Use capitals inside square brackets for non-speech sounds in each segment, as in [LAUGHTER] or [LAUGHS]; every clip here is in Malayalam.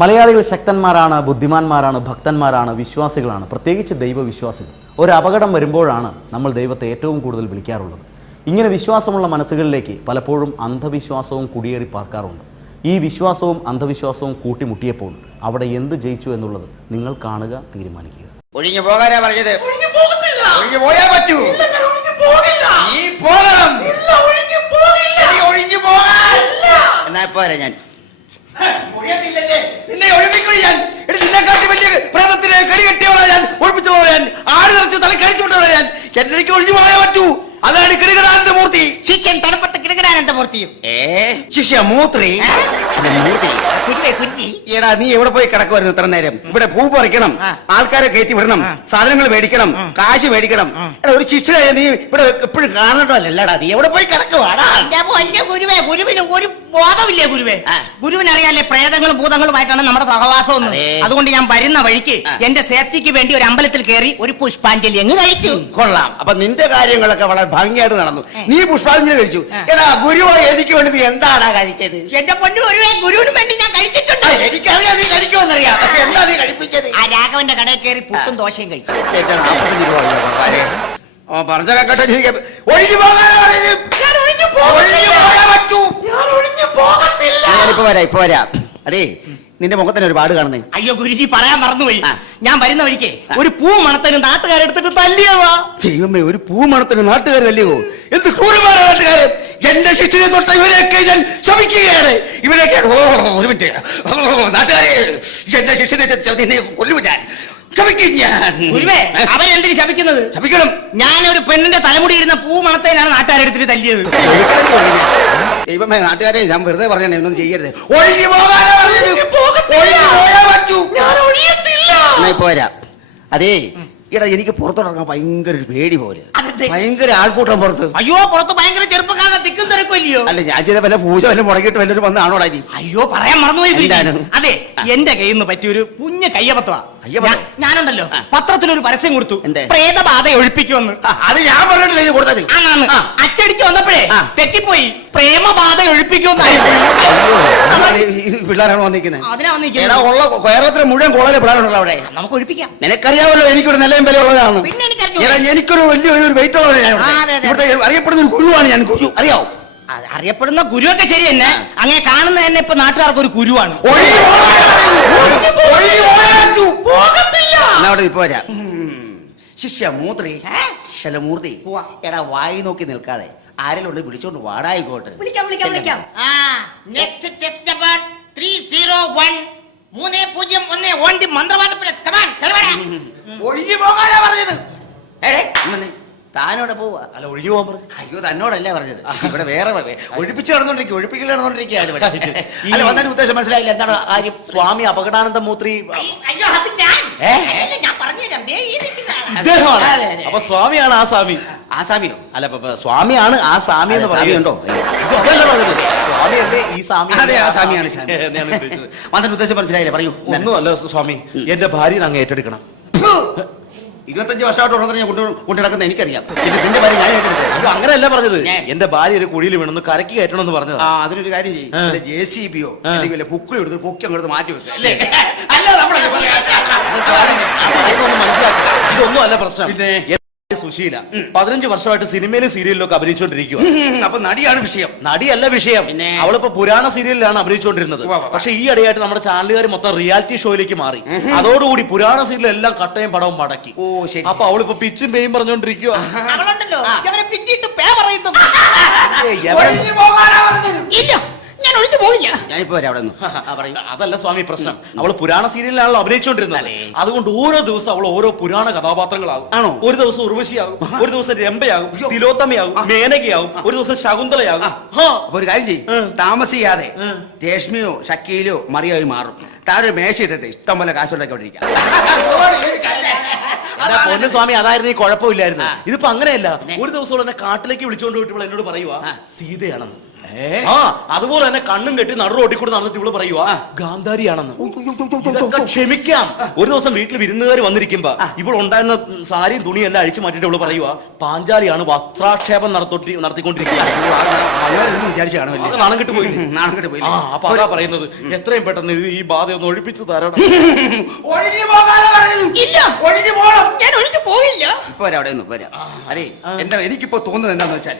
മലയാളികൾ ശക്തന്മാരാണ് ബുദ്ധിമാന്മാരാണ് ഭക്തന്മാരാണ് വിശ്വാസികളാണ് പ്രത്യേകിച്ച് ദൈവവിശ്വാസികൾ. ഒരു അപകടം വരുമ്പോഴാണ് നമ്മൾ ദൈവത്തെ ഏറ്റവും കൂടുതൽ വിളിക്കാറുള്ളത്. ഇങ്ങനെ വിശ്വാസമുള്ള മനസ്സുകളിലേക്ക് പലപ്പോഴും അന്ധവിശ്വാസവും കുടിയേറി പാർക്കാറുണ്ട്. ഈ വിശ്വാസവും അന്ധവിശ്വാസവും കൂട്ടിമുട്ടിയപ്പോൾ അവിടെ എന്ത് ജയിച്ചു എന്നുള്ളത് നിങ്ങൾ കാണുക തീരുമാനിക്കുക. ഒഴിഞ്ഞു പോകാനാ പറഞ്ഞത്. ഒഴിഞ്ഞു പോകത്തില്ല. ഒഴിഞ്ഞു പോയാ പറ്റൂ. പോകണം ഇല്ല, ഒഴിഞ്ഞു പോകില്ല. നീ ഒഴിഞ്ഞു പോകാൻ ഇല്ല. എന്നാ പോരാ ഞാൻ. ഒഴിയത്തില്ലല്ലേ? നിന്നെ ഒഴിപ്പിക്കുള്ളൂ ഞാൻ. എടി നിന്നെക്കാട്ടി വലിയ പ്രേതത്തിന് കടി കെട്ടിയവളാ ഞാൻ ഒഴിപ്പിച്ചവളാ ഞാൻ. ആട് നിറച്ച് തല കഴിച്ചു വിട്ടവളാ ഞാൻ. എന്റെ എനിക്ക് ഒഴിഞ്ഞു പോകാൻ പറ്റൂ. അതാണ് കിടുകിടാനന്ദ മൂർത്തി ശിഷ്യൻ തണുപ്പത്ത് കിടകിടാനന്തമൂർത്തിയും ഏ? ശിഷ്യ മൂത്രി. അല്ല, മൂർത്തി. കുരുവേ കുരുതി. എടാ നീ എവിടെ പോയി കിടക്കുമായിരുന്നു ഇത്ര നേരം? ഇവിടെ പൂ പറിക്കണം. ആൾക്കാരെ കയറ്റി വിടണം സാധനങ്ങൾ മേടിക്കണം കാശ് മേടിക്കണം. എടാ ഒരു ശിക്ഷയായ നീ ഇവിടെ എപ്പോഴും കാണണ്ടല്ലടാ നീ എവിടെ പോയി കിടക്കുവാടാ? ഗുരുവേ ഗുരുവിനും ഒരു ബോധമില്ലേ ഗുരുവേ? ഗുരുവിനറിയാലേ പ്രേതങ്ങളും ഭൂതങ്ങളുമായിട്ടാണ് നമ്മുടെ സഹവാസം എന്ന് അതുകൊണ്ട് ഞാൻ വരുന്ന വഴിക്ക്. എന്റെ സേഫ്റ്റിക്ക് വേണ്ടി ഒരു അമ്പലത്തിൽ കയറി ഒരു പുഷ്പാഞ്ജലി അങ്ങ് കഴിച്ചു. കൊള്ളാം. അപ്പൊ നിന്റെ കാര്യങ്ങളൊക്കെ വളരെ ഭംഗിയായിട്ട് നടന്നു. നീ പുഷ്പാഞ്ജലി കഴിച്ചു. എടാ ഗുരുവോ എനിക്ക് വേണ്ടി എന്താണ് എന്താടാ കഴിച്ചത്? എന്റെ പൊന്നു ഗുരുവേ ഗുരുവിന് വേണ്ടി ഞാൻ കഴിച്ചിട്ടുണ്ട്. എനിക്കറിയാം നീ കഴിക്കുമെന്നറിയാം. എന്താ നീ കഴിപ്പിച്ചത്? ആ രാഘവന്റെ കടയിൽ കയറി പുട്ടും ദോശയും കഴിച്ചു. പറഞ്ഞ കേട്ടെ ഒഴിഞ്ഞു പോകാൻ ഒഴിഞ്ഞു പോകാൻ പറ്റൂ. ഒഴിഞ്ഞു പോകത്തില്ല. ഞാനിപ്പോ വരാം ഇപ്പൊ വരാം. അതേ നിന്റെ മുഖത്തിന് ഒരുപാട് കാണുന്നത് കാണുന്നേ. അയ്യോ ഗുരുജി പറയാൻ മറന്നുപോയി. ഞാൻ വരുന്ന വഴിക്ക് ഒരു പൂ മണത്തിന് നാട്ടുകാരെടുത്തിട്ട് തല്ലിയവാ ദൈവമേ ഒരു പൂ മണത്തിന് നാട്ടുകാർ തല്ലിയോ? എന്ത് ക്രൂരമായ നാട്ടുകാരൻ എന്റെ ശിക്ഷയെ തൊട്ട ഇവരെയൊക്കെ ഞാൻ ശമിക്കുകയാണ്. ഇവരെയൊക്കെ ഓ ഒരു മിനിറ്റ്. നാട്ടുകാരെ എന്റെ ശിക്ഷനെ നിന്നെ കൊല്ലും ഞാൻ ഗുരുവേ അവരെന്തിനു ശപിക്കുന്നത് ഞാൻ ഒരു പെണ്ണിന്റെ തലമുടി ഇരുന്ന പൂ മണത്തേനാണ് നാട്ടുകാരെടുത്തിട്ട് തല്ലിയത്. ദൈവമേ നാട്ടുകാരെ ഞാൻ വെറുതെ പറഞ്ഞേ ഒന്നും ചെയ്യരുത്. ഒഴുകി പോകാനാ പറഞ്ഞത് ഒഴിഞ്ഞു പോയാ പറ്റൂ. ഞാൻ ഒഴിയത്തില്ല. എന്നാ ഇപ്പൊ വരാം. അതേ ഇടാ എനിക്ക് പുറത്തോട്ടിറങ്ങാൻ ഭയങ്കര ഒരു പേടി പോലെ. അതെന്തേ? ഭയങ്കര ആൾക്കൂട്ടം പുറത്ത്. അയ്യോ പുറത്ത് ഭയങ്കര ചെറുപ്പക്കാരനെ തിക്കും തിരക്കുമല്ലയോ? അല്ല ഞാൻ ചെയ്ത വല്ല പൂജ വല്ല മുടങ്ങിട്ട് വല്ലൊരു വന്നാണോടാ അയ്യോ പറയാൻ മറന്നുപോയി ഗുരുജി. അതെ എന്റെ കയ്യിൽ നിന്ന് പറ്റിയൊരു കുഞ്ഞ കയ്യബത്തവാ കയ്യബദ്ധം? ഞാ- ഞാനുണ്ടല്ലോ. പത്രത്തിൽ ഒരു പരസ്യം കൊടുത്തു. എന്തേ? പ്രേതബാധ ഒഴിപ്പിക്കുമെന്ന്. അത് ഞാൻ പറഞ്ഞിട്ടില്ല ഇത് കൊടുത്തത് ആണാണ്. ആ. അച്ചടിച്ച് വന്നപ്പോഴേ ആ. തെറ്റിപ്പോയി. പ്രേമബാധ ഒഴിപ്പിക്കുമെന്നായി. പിള്ളേരാണ് വന്നിരിക്കുന്നത് അതിനാ എടാ വന്നിരിക്കുന്നത് ഉള്ള കേരളത്തിലെ മുഴുവൻ കോളേജിലെ പിള്ളേരുണ്ടല്ലോ അവിടെ. നമുക്ക് ഒഴിപ്പിക്കാം. നിനക്കറിയാമല്ലോ എനിക്കൊരു നിലയും വില ഉള്ളതാണ്. പിന്നെ എനിക്കറിഞ്ഞു. എടാ എനിക്കൊരു വലിയൊരു വെയിറ്റ് ഉള്ളവരാണ് ഞാൻ ആ, അതെ, അതെ. ഇവിടുത്തെ അറിയപ്പെടുന്ന ഒരു ഗുരുവാണ് ഞാൻ. ഗുരു അറിയാവോ? അറിയപ്പെടുന്ന ഗുരുവൊക്കെ ശരി തന്നെ. അങ്ങനെ കാണുന്ന തന്നെ ഇപ്പൊ നാട്ടുകാർക്ക് ഒരു ഗുരുവാണ്. ഒഴിഞ്ഞു പോകാൻ അവിടെ ഇപ്പൊ വരാം. ശിഷ്യ മൂത്രി? ശലമൂർത്തി. എടാ വായി നോക്കി നിൽക്കാതെ. ആരെല്ലാം ഉണ്ട് വിളിച്ചോണ്ട് വാടായിക്കോട്ടെ വിളിക്കാം വിളിക്കാം വിളിക്കാം. ആ next chest number three zero one മൂന്ന് പൂജ്യം ഒന്ന്. ഓണ്ടി മന്ത്രവാദപ്പുര ഒഴിഞ്ഞു പോകാനാ പറഞ്ഞത്. താനോടെ പോവാ. അല്ല ഒഴിഞ്ഞു പോകാൻ പറഞ്ഞു. അയ്യോ തന്നോടല്ല പറഞ്ഞത്. ഇവിടെ വേറെ ഒഴിപ്പിച്ച് നടന്നോണ്ടിരിക്കും ഒഴിപ്പിക്കൽ നടന്നോണ്ടിരിക്കുകയാണ് അല്ല വന്നതിന് ഉദ്ദേശം മനസ്സിലായില്ല. എന്താണ് കാര്യം സ്വാമി അപകടാനന്ദ മൂത്രി. അപ്പൊ സ്വാമിയാണ് ആ സ്വാമി. ആസാമിയോ അല്ല ഇപ്പൊ- ഇപ്പൊ സ്വാമിയാണ് ആ സ്വാമി എന്ന് പറയുന്നുണ്ടോ സ്വാമി ഉണ്ടോ? അതല്ല പറഞ്ഞത്. സ്വാമി ഈ സ്വാമി അതെ ആ [LAUGHS] വന്നതിന് ഉദ്ദേശം മനസ്സിലായില്ലേ. പറയൂ. ഒന്നും അല്ല സ്വാമി എന്റെ ഭാര്യനെ അങ്ങ് ഏറ്റെടുക്കണം! ഇരുപത്തഞ്ച് വർഷമായിട്ട് ഉടനെ ഞാൻ കൊണ്ടു നടക്കുന്നത് എനിക്കറിയാം. ഇത് നിന്റെ ഭാര്യ ഞാൻ ഏറ്റെടുത്തത്. അങ്ങനെയല്ല പറഞ്ഞത്. എന്റെ ഭാര്യ ഒരു കുഴിയിൽ വീണെന്ന് കരക്കി കയറ്റണമെന്ന് പറഞ്ഞത്. ആ അതിനൊരു കാര്യം ചെയ്യും. ജെ സി ബിയോ. അല്ലെങ്കിൽ വല്ല എടുത്ത് പൊക്കി അങ്ങോട്ട് മാറ്റി വെക്കും. അല്ലേ? അല്ല നമ്മളെ മനസ്സിലാക്കുക ഇതൊന്നും അല്ല പ്രശ്നം. സുശീല പതിനഞ്ച് വർഷമായിട്ട് സിനിമയിലും സീരിയലിലും ഒക്കെ അഭിനയിച്ചുകൊണ്ടിരിക്കുക [LAUGHS] അപ്പൊ നടിയാണ് വിഷയം. നടിയല്ല വിഷയം. പിന്നെ? അവളിപ്പോ പുരാണ സീരിയലിലാണ് അഭിനയിച്ചുകൊണ്ടിരുന്നത്. ഉവ്വ് ഉവ്വ്. പക്ഷെ ഈ ഇടയായിട്ട് നമ്മുടെ ചാനലുകാർ മൊത്തം റിയാലിറ്റി ഷോയിലേക്ക് മാറി. അതോടുകൂടി പുരാണ സീരിയൽ എല്ലാം കട്ടയും പടവും മടക്കി. ഓ, ശരി. അപ്പൊ അവളിപ്പോ പിച്ചും പേയും പറഞ്ഞോണ്ടിരിക്കുക അവളുണ്ടല്ലോ. അവരെ പിറ്റിട്ട് പേ പറയുന്നു. ഇല്ല. ഞാൻ ഒഴിഞ്ഞു പോകില്ല ഞാനിപ്പോ വരാം അവിടെ നിന്ന് [LAUGHS] ആ പറയൂ അതല്ല സ്വാമി പ്രശ്നം. അവൾ പുരാണ സീരിയലിലാണല്ലോ അഭിനയിച്ചുകൊണ്ടിരുന്നത് അതുകൊണ്ട് ഓരോ ദിവസം അവൾ ഓരോ പുരാണ കഥാപാത്രങ്ങളാകും. ആണോ? ഒരു ദിവസം ഉർവശിയാകും ഒരു ദിവസം രംഭയാകും തിലോത്തമയാകും മേനകയാകും ഒരു ദിവസം ശകുന്തളയാകും. അപ്പൊ ഒരു കാര്യം ചെയ്യും. താമസിയാതെ രേഷ്മിയോ ഷക്കീലോ മറിയായി മാറും. താഴെ മേശ ഇട്ടിട്ട് ഇഷ്ടം പോലെ കാശുണ്ടാക്കി അവിടെ ഇരിക്കാം. എടാ പൊന്നു സ്വാമി അതായിരുന്നു ഈ കുഴപ്പമില്ലായിരുന്നു. ഇതിപ്പോ അങ്ങനെയല്ല. ഒരു ദിവസം എന്നെ കാട്ടിലേക്ക് വിളിച്ചോണ്ട് പോയിട്ട് എന്നോട് പറയുവാ സീതയാണെന്ന്. ആ അതുപോലെ തന്നെ കണ്ണും കെട്ടി നടു റോട്ടിൽ കൂടെ നടന്നിട്ട് ഇവൾ പറയുവാ ഗാന്ധാരിയാണെന്ന്. ഇതൊക്കെ ക്ഷമിക്കാം. ഒരു ദിവസം വീട്ടിൽ വിരുന്നുകാർ വന്നിരിക്കുമ്പോ ഇവൾ ഉണ്ടായിരുന്ന സാരിയും തുണിയും എല്ലാം അഴിച്ചു മാറ്റിട്ട് ഇവൾ പറയുവാ പാഞ്ചാലിയാണ് വസ്ത്രാക്ഷേപം നടത്തോട്ടി അത് നാണം കെട്ട് പോയി നാണം കെട്ട് ആ അപ്പൊ അതാ പറയുന്നത്. എത്രയും പെട്ടെന്ന് ഈ ബാധ ഒന്ന് ഒഴിപ്പിച്ചു തരണം. [LAUGHS] ഇല്ല. ഒഴിഞ്ഞു പോകണം ഞാൻ ഒഴിഞ്ഞു പോയില്ല. അവിടെ ഒന്ന് പോരാ അതെ എന്താ എനിക്കിപ്പോ തോന്നുന്നത് എന്താന്ന് വെച്ചാൽ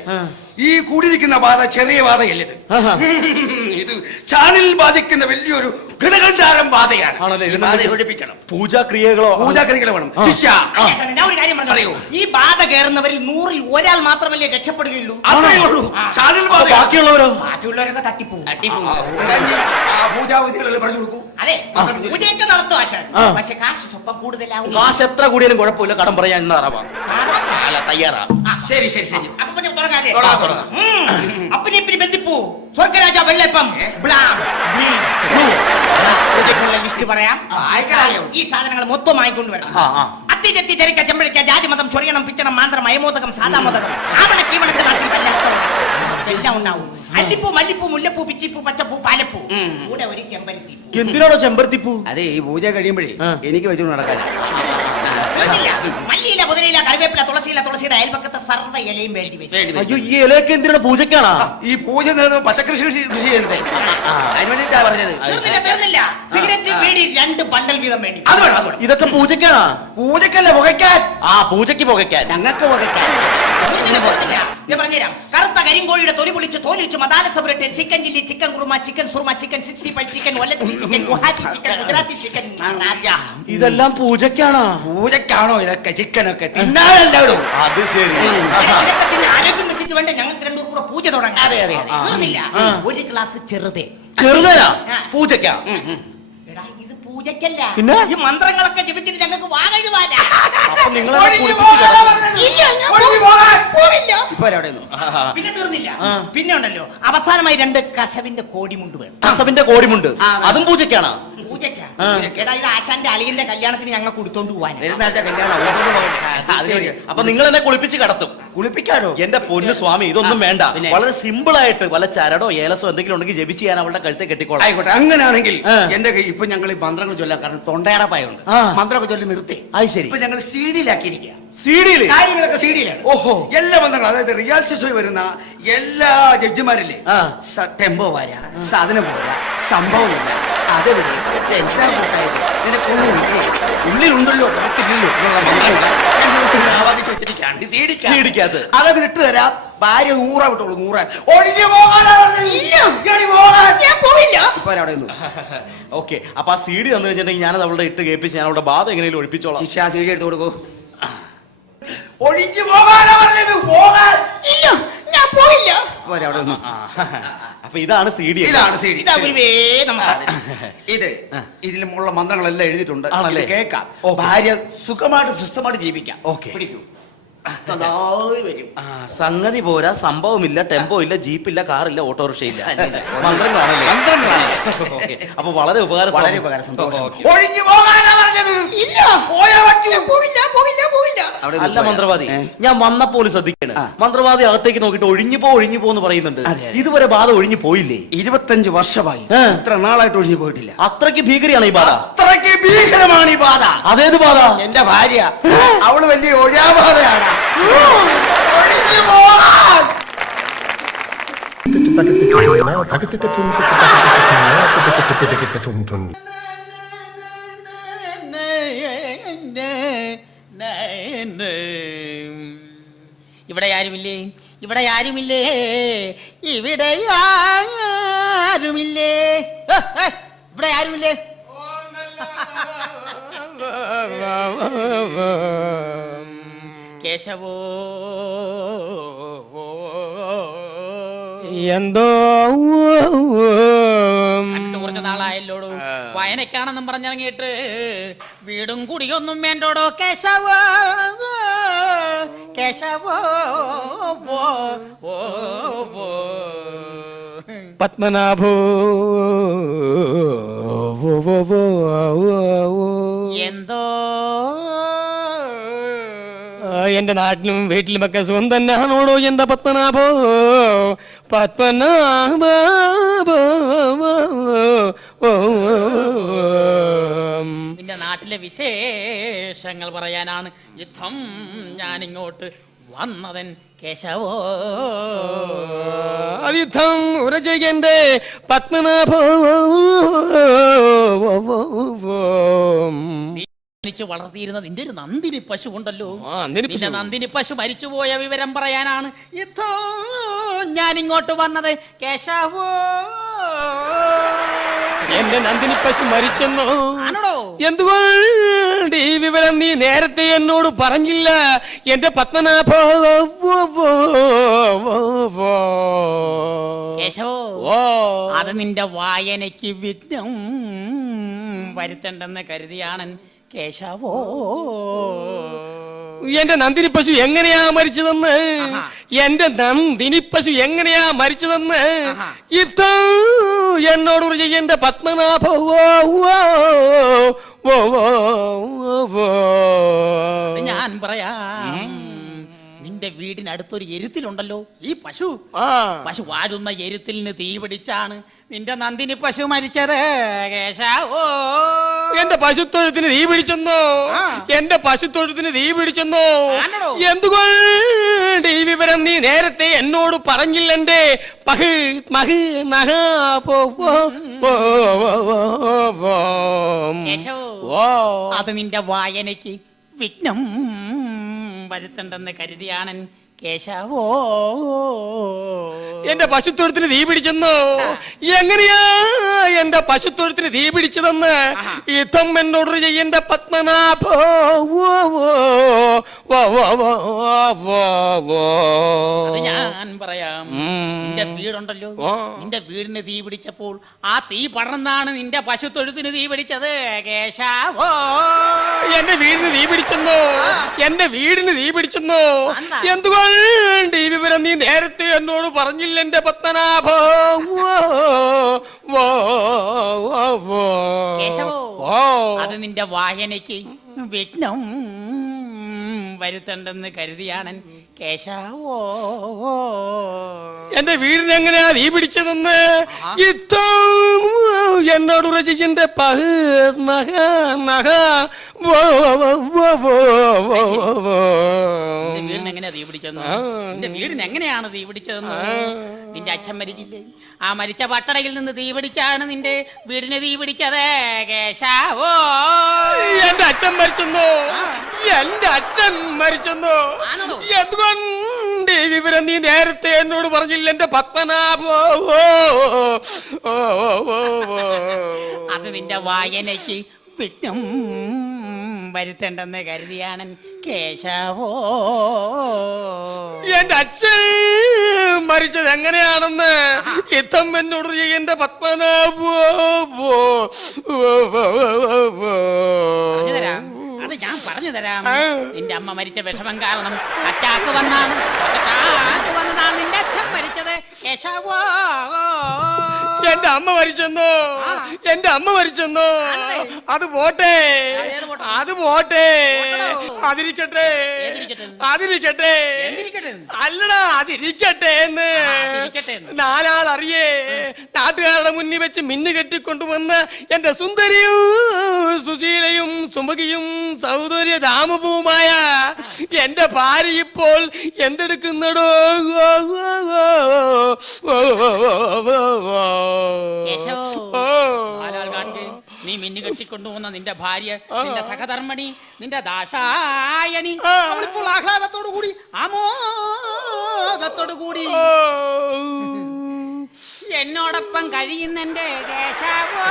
ഈ കൂടിയിരിക്കുന്ന ബാധ ചെറിയ ബാധയല്ല ഇത്? ചാനൽ ബാധിക്കുന്ന വലിയൊരു ഘടകണ്ഠാരം ബാധയാണ് പൂജാക്രിയകളോ പൂജാക്രികൾ വേണം. ശിഷ്യ ഞാൻ ഒരു കാര്യം പറയൂ. ഈ ബാധ കയറുന്നവരിൽ നൂറിൽ ഒരാൾ മാത്രമല്ലേ രക്ഷപ്പെടുകയുള്ളൂ? അത്രേ ഉള്ളൂ. ചാനൽ അപ്പൊ ബാധ ബാക്കിയുള്ളവരോ? ബാക്കിയുള്ളവരൊക്കെ തട്ടിപ്പോവും. ആ പൂജാവിധികളെല്ലാം പറഞ്ഞു കൊടുക്കും. അതെ. പൂജയൊക്കെ നടത്തും ആശാൻ. പക്ഷെ കാശ് സ്വപ്പം കൂടുതലാവും. കാശ് എത്ര കൂടിയാലും കുഴപ്പമില്ല. കടം പറയാൻ എന്നാറാവാ തയ്യാറാ. ശരി ശരി ശരി. അപ്പൊ പിന്നെ തുടങ്ങാം. അപ്പനെ ഇപ്പിനി ബന്ധിപ്പൂ? സ്വർഗരാജ വെള്ളപ്പം. ലിസ്റ്റ് പറയാം? ഈ സാധനങ്ങൾ മൊത്തം വാങ്ങിക്കൊണ്ട് വരണം ആ, ആ. അത്തി ചെത്തി ചെറിക്ക ചെമ്പഴിക്ക ജാതി മതം ചൊറിയണം പിച്ചണം മാന്ത്രം അയമോദകം സാധാ മോദകം ആവണക്ക് ഈവണക്ക് നാട്ടിൽ വല്ലാത്തവൻ. എല്ലാം ഉണ്ടാവും. അല്ലിപ്പൂ മല്ലിപ്പൂ മുല്ലപ്പൂ പിച്ചിപ്പൂ പച്ചപ്പൂ പാലപ്പൂ. കൂടെ ഒരു ചെമ്പരത്തി. എന്തിനാണോ ചെമ്പരത്തിപ്പൂ? അതെ ഈ പൂജ കഴിയുമ്പോഴേ എനിക്ക് വെച്ചു നടക്കാൻ. മല്ലിയില പുതിനയില കറിവേപ്പില തുളസിയില തുളസിയുടെ അയൽപക്കത്തെ സർവ ഇലയും വേണ്ടി വരും. അയ്യോ ഈ ഇലയൊക്കെ എന്തിനാണ് പൂജക്കാണാ ഈ പൂജ നേടുന്ന പച്ചക്കൃഷി കൃഷി കൃഷി ചെയ്യുന്നത്. അതിന് വേണ്ടിട്ടാ പറഞ്ഞത്. തീർന്നില്ല തീർന്നില്ല. സിഗരറ്റ് ബീഡി രണ്ട് ബണ്ടൽ വീതം വേണ്ടി അത് വേണം അത് വേണം. ഇതൊക്കെ പൂജക്കാണാ പൂജക്കല്ല പുകയ്ക്കാൻ? ആ പൂജയ്ക്ക് പുകയ്ക്കാൻ. ഞങ്ങൾക്ക് പുകയ്ക്കാൻ. ഞാൻ പറഞ്ഞുതരാം. കറുത്ത കരിങ്കോഴിയുടെ തൊലി പൊളിച്ച് തോലിച്ച് മദാല സബറട്ട് chicken chilli chicken kurma chicken Soorma chicken sixty five chicken ഒലത്തി chicken Guwahati chicken Gujarati chicken ഇതെല്ലാം പൂജക്കാണോ പൂജക്കാണോ ഇതൊക്കെ? ചിക്കനൊക്കെ തിന്നാനല്ലോ അത് ശരി. തിന്ന് ആരോഗ്യം വെച്ചിട്ട് വേണ്ട? ഞങ്ങൾക്ക് രണ്ടു കൂടെ പൂജ തുടങ്ങാം. അതെ, അതെ. തീർന്നില്ല. ഒരു ഗ്ലാസ് ചെറുതേ. ചെറുതനാ. പൂജക്കാ ഇത് പൂജക്കല്ല പിന്നെ? ഈ മന്ത്രങ്ങളൊക്കെ ജപിച്ചിട്ട് ഞങ്ങൾക്ക് വാങ്ങുവാനാ അപ്പൊ നിങ്ങളെ ഒഴിഞ്ഞു കുളിപ്പിച്ച് കിടത്തും. ഇല്ല, ഞാൻ. പോവില്ല. ഇപ്പൊ അവിടെ നിന്ന് പിന്നെ തീർന്നില്ല ആ. പിന്നെ ഉണ്ടല്ലോ അവസാനമായി രണ്ട് കസവിന്റെ കോടിമുണ്ട് വേണം കസവിന്റെ കോടിമുണ്ട് ആ. അതും ആ. എടാ ഇത് ആശാന്റെ അളിയന്റെ കല്യാണത്തിന് ഞങ്ങൾ കൊടുത്തോണ്ട് പോവാൻ വരുന്ന ആഴ്ച കല്യാണം ഓർത്തോണ്ട് പോകണം. അത് ശരി. അപ്പൊ നിങ്ങൾ എന്നെ കുളിപ്പിച്ച് കടത്തും കുളിപ്പിക്കാനോ എന്റെ പൊന്ന് സ്വാമി ഇതൊന്നും വേണ്ട പിന്നെ? വളരെ സിമ്പിൾ ആയിട്ട് വല്ല ചരടോ ഏലസോ എന്തെങ്കിലും ഉണ്ടെങ്കിൽ ജപിച്ച് ഞാൻ അവളുടെ കഴുത്തെ കെട്ടിക്കോളാം ആയിക്കോട്ടെ അങ്ങനെയാണെങ്കിൽ ആ. എന്റെ കൈ ഇപ്പൊ ഞങ്ങൾ ഈ മന്ത്രങ്ങൾ ചൊല്ലാൻ കാരണം തൊണ്ടയടപ്പായുണ്ട് ആ. മന്ത്രമൊക്കെ ചൊല്ലി നിർത്തി അത് ശരി. ഇപ്പൊ ഞങ്ങൾ സി ഡിയിലാക്കിയിരിക്കുക സീഡിയിൽ കാര്യങ്ങളൊക്കെ സിഡിയിലാണ് ഓഹോ. എല്ലാ ബന്ധങ്ങളും അതായത് റിയാലിറ്റി ഷോ വരുന്ന എല്ലാ ജഡ്ജിമാരില്ലേ? ആ. സ- ടെമ്പോ പോരാ സാധനം പോരാ സംഭവമില്ല അതെവിടെ? എന്താ കൂട്ടായത്? നിനക്കൊന്നുമില്ലേ? ഉള്ളിലുണ്ടല്ലോ പുറത്തില്ലല്ലോ എന്നുള്ള ആവാഹിച്ച് വെച്ചിരിക്കുകയാണ്. CD ക്കകത്ത്. ഇട്ട് ക്കകത്ത്. അത്. വിട്ടു തരാം. ഭാര്യ നൂറ വിട്ടോളൂ നൂറ്. ഒഴിഞ്ഞു പോകാനാ പറഞ്ഞത്. ഇറങ്ങി പോകാൻ. ഇപ്പൊ അവിടെ നിന്നു. [LAUGHS] ഓക്കെ. അപ്പൊ ആ സീഡി തന്നു കഴിഞ്ഞിട്ടുണ്ടെങ്കിൽ ഞാനത് അവളുടെ ഇട്ട് കേൾപ്പിച്ച് ഞാൻ അവളുടെ ബാധ എങ്ങനെയും ഒഴിപ്പിച്ചോളാം. ശിക്ഷ സീഡി എടുത്തു കൊടുക്കൂ. ഒഴിഞ്ഞു പോകാനാ പറഞ്ഞത്. പോകാൻ. ഇല്ല ഞാൻ പോയില്ല. ഇപ്പൊ അവിടെ നിന്നു. അപ്പൊ ഇതാണ് സീഡി ഇതാണ് സി ഡി ഇതാ ഗുരുവേ നമസ്കാരം ഇത് ഇതിലുമുള്ള മന്ത്രങ്ങളെല്ലാം എഴുതിയിട്ടുണ്ട്. ആണല്ലേ? ഇത് കേൾക്കാം. ഓക്കേ. ഭാര്യ സുഖമായിട്ട് സ്വസ്ഥമായിട്ട് ജീവിക്കാം. ഓക്കേ. പിടിക്കൂ. നന്നായി വരും. ആ, സംഗതി പോരാ. സംഭവമില്ല ടെമ്പോ ഇല്ല ജീപ്പില്ല കാറില്ല ഓട്ടോറിക്ഷ ഇല്ല മന്ത്രങ്ങളാണല്ലേ? മന്ത്രങ്ങളാണ്. ഓക്കേ. അപ്പൊ വളരെ ഉപകാരം വളരെ ഉപകാരം സന്തോഷം ഓക്കേ. ഒഴിഞ്ഞു പോകാനാ പറഞ്ഞത്. ഇല്ല. പോയാ പറ്റൂ പോയില്ല പോയില്ല പോയില്ല അവിടെ അല്ല മന്ത്രവാദി ഞാൻ വന്നപ്പോൾ ശ്രദ്ധിക്കണം ആ. മന്ത്രവാദി അകത്തേക്ക് നോക്കിയിട്ട് ഒഴിഞ്ഞു പോ ഒഴിഞ്ഞു പോന്ന് പറയുന്നുണ്ട്. ഇതുവരെ ബാധ ഒഴിഞ്ഞു പോയില്ലേ ഇരുപത്തഞ്ച് വർഷമായി. ഇത്ര നാളായിട്ട് ഒഴിഞ്ഞു പോയിട്ടില്ല അത്രയ്ക്ക് ഭീകരിയാണ് ഈ ബാധ അത്രയ്ക്ക് ഭീകരമാണ് ഈ ബാധ അതേത് ബാധ എന്റെ ഭാര്യ അവൾ വലിയ ഒഴിയാബാധയാണ് ഒഴിഞ്ഞു പോകാൻ ഇവിടെ ആരുമില്ലേ? ഇവിടെ ആരുമില്ലേ? ഇവിടെ ആരുമില്ലേ? ഇവിടെ ആരുമില്ലേ? കേശവോ. എന്തോ വായനക്കാണെന്നും പറഞ്ഞിറങ്ങിയിട്ട് വീടും കുടിയൊന്നും വേണ്ടോടോ കേശവോ കേശവോ. പത്മനാഭോ. എന്തോ എന്റെ നാട്ടിലും വീട്ടിലുമൊക്കെ സുഖം തന്നെയാണോടോ എന്റെ പത്മനാഭോ പത്മനാഭ നിന്റെ നാട്ടിലെ വിശേഷങ്ങൾ പറയാനാണ് യുദ്ധം. ഞാൻ ഇങ്ങോട്ട് വന്നതൻ കേശവോ. അതിഥം ഉരജയന്റെ പത്മനാഭോ. ജനിച്ച് വളർത്തിയിരുന്ന നിന്റെ ഒരു നന്ദിനി പശു ഉണ്ടല്ലോ പിന്നെ നന്ദിനി പശു. നിന്റെ നന്ദിനി പശു മരിച്ചുപോയ വിവരം പറയാനാണ് യുദ്ധം. ഞാൻ ഇങ്ങോട്ട് വന്നത് കേശവോ. എന്റെ നന്ദിനി പശു മരിച്ചെന്നോ? എന്തുകൊണ്ട് ഈ വിവരം നീ നേരത്തെ എന്നോട് പറഞ്ഞില്ല? എന്റെ പത്മനാഭോ ഓ. അത് നിന്റെ വായനയ്ക്ക് വിഘ്നം വരുത്തണ്ടെന്ന് കരുതിയാണൻ കേശവോ. എന്റെ നന്ദിനി പശു എങ്ങനെയാ മരിച്ചതെന്ന്. എന്റെ നന്ദിനി പശു എങ്ങനെയാ മരിച്ചതെന്ന്. ഇത്തോ എന്നോട് എന്റെ പത്മനാഭ ഞാൻ പറയാം. നിന്റെ വീടിനടുത്തൊരു എരുത്തിലുണ്ടല്ലോ. ഈ പശു. ആ. പശു വാരുന്ന എരുത്തിലിന് തീ പിടിച്ചാണ് നിന്റെ നന്ദിനി പശു മരിച്ചത് കേശവോ. എന്റെ പശുത്തൊഴുത്തിന് തീ പിടിച്ചെന്നോ? ആ. എന്റെ പശുത്തൊഴുത്തിന് തീ പിടിച്ചെന്നോ? ആണോടോ? എന്തുകൊണ്ട് ഈ വിവരം നീ നേരത്തെ എന്നോട് പറഞ്ഞില്ലെന്റെ? പഹ് മഹ് നഹ പോ പോ പോ പോ പോ. കേശവോ ഓ അത് നിന്റെ വായനയ്ക്ക് വിഘ്നം വരുത്തണ്ടെന്ന് കരുതിയാണൻ കേശവോ. എന്റെ പശുത്തൊഴുത്തിന് തീ പിടിച്ചെന്നോ? എങ്ങനെയാ എന്റെ പശുത്തൊഴുത്തിന് തീ പിടിച്ചതെന്ന്. യുദ്ധം എന്നോട് ചെയ്യന്റെ പത്മനാഭോ. ഞാൻ പറയാം. നിന്റെ വീടുണ്ടല്ലോ. നിന്റെ വീടിന് തീ പിടിച്ചപ്പോൾ ആ തീ പടർന്നാണ് നിന്റെ പശുത്തൊഴുത്തിന് തീ പിടിച്ചത് കേശാവോ. എന്റെ വീടിന് തീ പിടിച്ചെന്നോ? എന്റെ വീടിന് തീ പിടിച്ചെന്നോ? എന്തുകൊണ്ട് ഈ വിവരം നീ നേരത്തെ എന്നോട് പറഞ്ഞില്ല എന്റെ പത്മനാഭോ. അത് നിന്റെ വായനയ്ക്ക് വിഘ്നം. വരുത്തണ്ടെന്ന് കരുതിയാണൻ കേശാവോ. എന്റെ വീടിന് എങ്ങനെയാ നീ പിടിച്ചതെന്ന്? എന്നോട് രചിച്ചിന്റെ പഹ് നഹ നഹ വോ, വോ, വോ, വോ, വോ, വോ. വീടിന് എങ്ങനെയാ തീ പിടിച്ചതെന്ന്. നിന്റെ വീടിന് എങ്ങനെയാണ് തീ പിടിച്ചതെന്ന്? നിന്റെ അച്ഛൻ മരിച്ചില്ലേ? ആ മരിച്ച പട്ടടയിൽ നിന്ന് തീ പിടിച്ചാണ് നിന്റെ വീടിനെ തീ പിടിച്ചത് കേശാവോ. എന്റെ അച്ഛൻ മരിച്ചെന്ന്? എന്റെ അച്ഛൻ മരിച്ചെന്നോ? എന്തുകൊണ്ട് ഈ വിവരം നീ നേരത്തെ എന്നോട് പറഞ്ഞില്ല എന്റെ പത്മനാഭോ. അത് നിന്റെ വായനയ്ക്ക് വിഘ്നം വരുത്തേണ്ടെന്ന് കരുതിയാണൻ കേശവോ എന്റെ അച്ഛൻ മരിച്ചത് എങ്ങനെയാണെന്ന് യുദ്ധം എന്നോട് എന്റെ പത്മനാഭോ അത് ഞാൻ പറഞ്ഞു തരാം. നിന്റെ അമ്മ മരിച്ച വിഷമം കാരണം അറ്റാക്ക് വന്നാണ് അറ്റാക്ക് വന്നതാണ് നിന്റെ അച്ഛൻ മരിച്ചത് എന്റെ അമ്മ മരിച്ചെന്നോ എന്റെ അമ്മ മരിച്ചെന്നോ? അത് പോട്ടെ? അത് പോട്ടെ. അതിരിക്കട്ടെ? അതിരിക്കട്ടെ? അല്ലടാ അതിരിക്കട്ടെ എന്ന്. നാലാൾ അറിയേ നാട്ടുകാരുടെ മുന്നിൽ വെച്ച് മിന്നു കെട്ടിക്കൊണ്ടുവന്ന് എന്റെ സുന്ദരിയും സുശീലയും സുമുഖിയും സൗന്ദര്യ ദാമപുവുമായ എന്റെ ഭാര്യ ഇപ്പോൾ എന്തെടുക്കുന്നടോ ഓ ഓ. നീ മിന്നു കെട്ടിക്കൊണ്ടുപോകുന്ന നിന്റെ ഭാര്യ നിന്റെ സഹധർമ്മണി നിന്റെ ദാശായണി അവളിപ്പോൾ ആഹ്ലാദത്തോടു കൂടി ആമോദത്തോടു കൂടി. എന്നോടൊപ്പം കഴിയുന്നെന്റെ കേശാവോ.